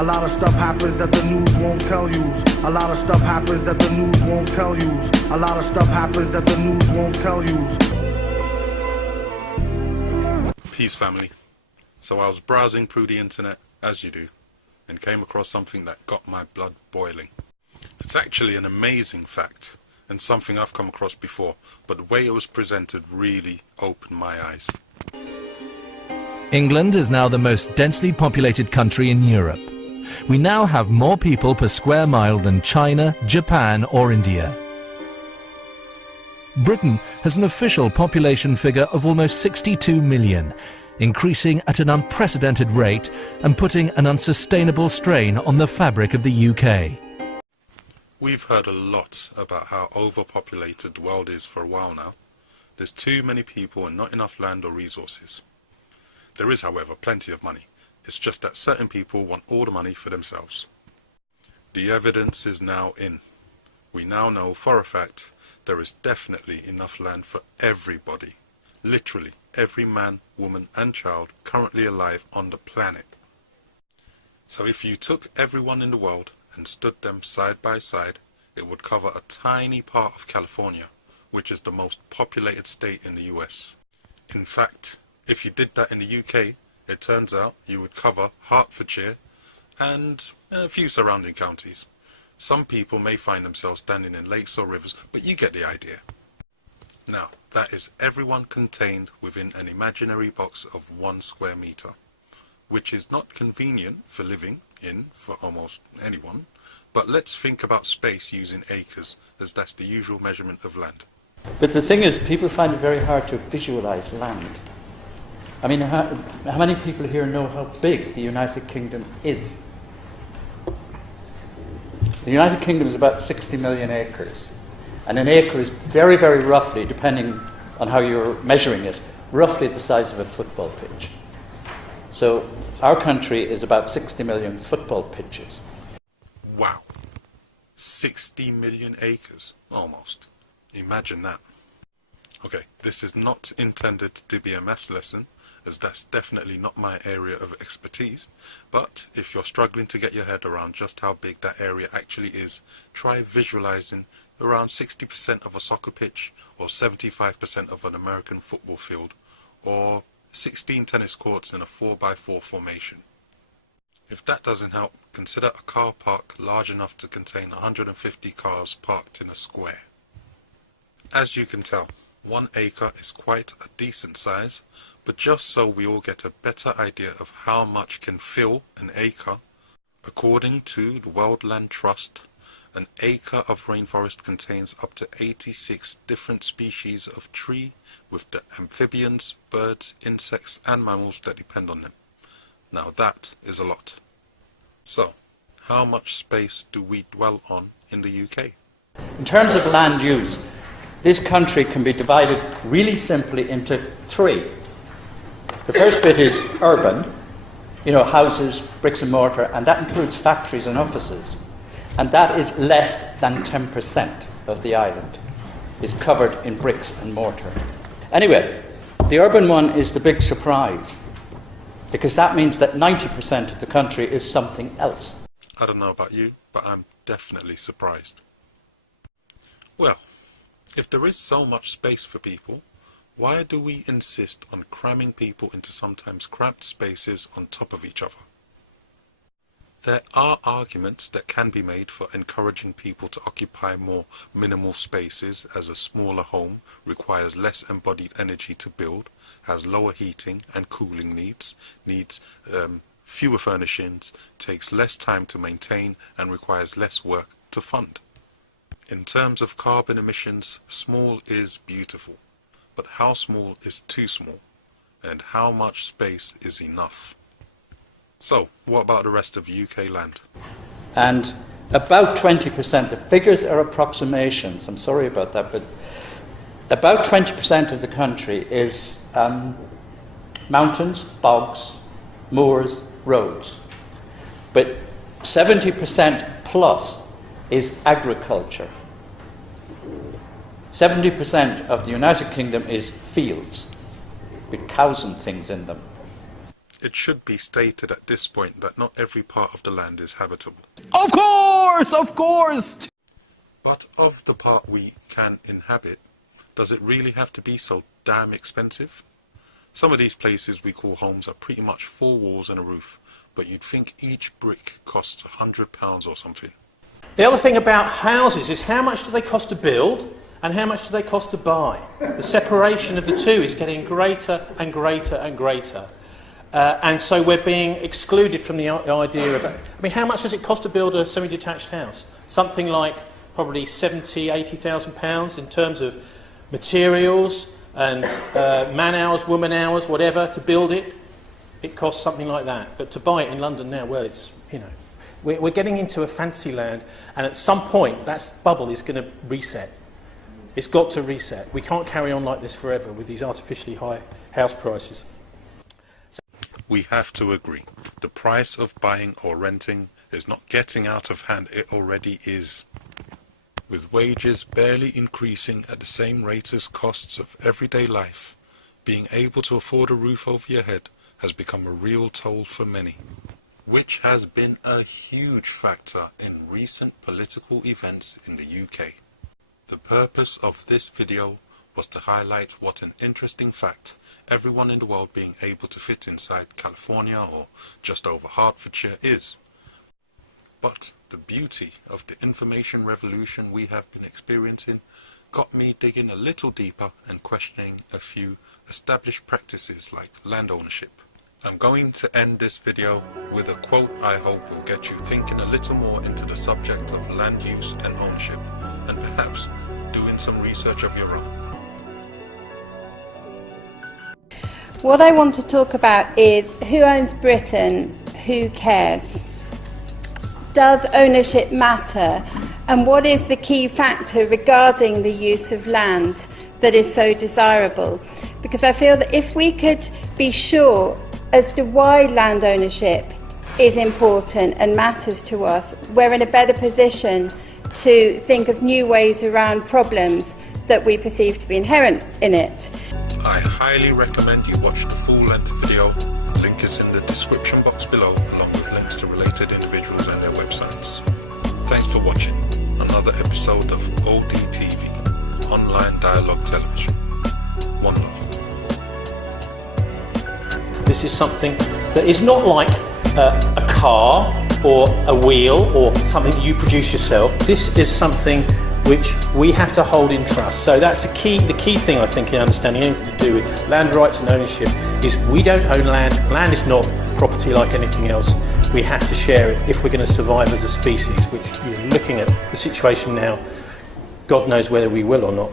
A lot of stuff happens that the news won't tell you. A lot of stuff happens that the news won't tell you. A lot of stuff happens that the news won't tell you. Peace, family. So I was browsing through the internet, as you do, and came across something that got my blood boiling. It's actually an amazing fact, and something I've come across before, but the way it was presented really opened my eyes. England is now the most densely populated country in Europe. We now have more people per square mile than China, Japan or India. Britain has an official population figure of almost 62 million, increasing at an unprecedented rate and putting an unsustainable strain on the fabric of the UK. We've heard a lot about how overpopulated the world is for a while now. There's too many people and not enough land or resources. There is, however, plenty of money. It's just that certain people want all the money for themselves. The evidence is now in. We now know for a fact there is definitely enough land for everybody. Literally every man, woman and child currently alive on the planet. So if you took everyone in the world and stood them side by side, it would cover a tiny part of California, which is the most populated state in the US. In fact, if you did that in the UK, it turns out you would cover Hertfordshire and a few surrounding counties. Some people may find themselves standing in lakes or rivers, but you get the idea. Now, that is everyone contained within an imaginary box of 1 square meter, which is not convenient for living in for almost anyone, but let's think about space using acres, as that's the usual measurement of land. But the thing is, people find it very hard to visualize land. I mean, how many people here know how big the United Kingdom is? The United Kingdom is about 60 million acres. And an acre is very, very roughly, depending on how you're measuring it, roughly the size of a football pitch. So our country is about 60 million football pitches. Wow. 60 million acres, almost. Imagine that. Okay, this is not intended to be a maths lesson, as that's definitely not my area of expertise, but if you're struggling to get your head around just how big that area actually is, try visualizing around 60% of a soccer pitch, or 75% of an American football field, or 16 tennis courts in a 4x4 formation. If that doesn't help, consider a car park large enough to contain 150 cars parked in a square. As you can tell, 1 acre is quite a decent size, but just so we all get a better idea of how much can fill an acre, according to the World Land Trust, an acre of rainforest contains up to 86 different species of tree, with the amphibians, birds, insects and mammals that depend on them. Now that is a lot. So, how much space do we dwell on in the UK? In terms of land use, this country can be divided really simply into 3. The first bit is urban, houses, bricks and mortar, and that includes factories and offices. And that is less than 10% of the island is covered in bricks and mortar. Anyway, the urban one is the big surprise, because that means that 90% of the country is something else. I don't know about you, but I'm definitely surprised. Well, if there is so much space for people, why do we insist on cramming people into sometimes cramped spaces on top of each other? There are arguments that can be made for encouraging people to occupy more minimal spaces, as a smaller home requires less embodied energy to build, has lower heating and cooling needs fewer furnishings, takes less time to maintain and requires less work to fund. In terms of carbon emissions, small is beautiful, but how small is too small, and how much space is enough? So, what about the rest of UK land? And about 20%, the figures are approximations, I'm sorry about that, but about 20% of the country is mountains, bogs, moors, roads. But 70% plus is agriculture. 70% of the United Kingdom is fields with cows and things in them. It should be stated at this point that not every part of the land is habitable. Of course! Of course! But of the part we can inhabit, does it really have to be so damn expensive? Some of these places we call homes are pretty much 4 walls and a roof, but you'd think each brick costs £100 or something. The other thing about houses is how much do they cost to build and how much do they cost to buy? The separation of the two is getting greater and greater and greater. And so we're being excluded from the idea of... I mean, how much does it cost to build a semi-detached house? Something like probably £70,000, £80,000 in terms of materials and man hours, woman hours, whatever, to build it. It costs something like that. But to buy it in London now, well, it's, you know, we're getting into a fancy land, and at some point that bubble is going to reset. It's got to reset. We can't carry on like this forever with these artificially high house prices. We have to agree. The price of buying or renting is not getting out of hand, it already is. With wages barely increasing at the same rate as costs of everyday life, being able to afford a roof over your head has become a real toll for many, which has been a huge factor in recent political events in the UK. The purpose of this video was to highlight what an interesting fact everyone in the world being able to fit inside California or just over Hertfordshire is. But the beauty of the information revolution we have been experiencing got me digging a little deeper and questioning a few established practices like land ownership. I'm going to end this video with a quote I hope will get you thinking a little more into the subject of land use and ownership, and perhaps doing some research of your own. What I want to talk about is who owns Britain, who cares? Does ownership matter? And what is the key factor regarding the use of land that is so desirable? Because I feel that if we could be sure as to why land ownership is important and matters to us, we're in a better position to think of new ways around problems that we perceive to be inherent in it. I highly recommend you watch the full-length video. Link is in the description box below, along with links to related individuals and their websites. Thanks for watching another episode of ODTV, Online Dialogue Television. One love. This is something that is not like a car or a wheel or something that you produce yourself. This is something which we have to hold in trust. So that's the key thing, I think, in understanding anything to do with land rights and ownership is we don't own land. Land is not property like anything else. We have to share it if we're going to survive as a species, which, you know, looking at the situation now, God knows whether we will or not.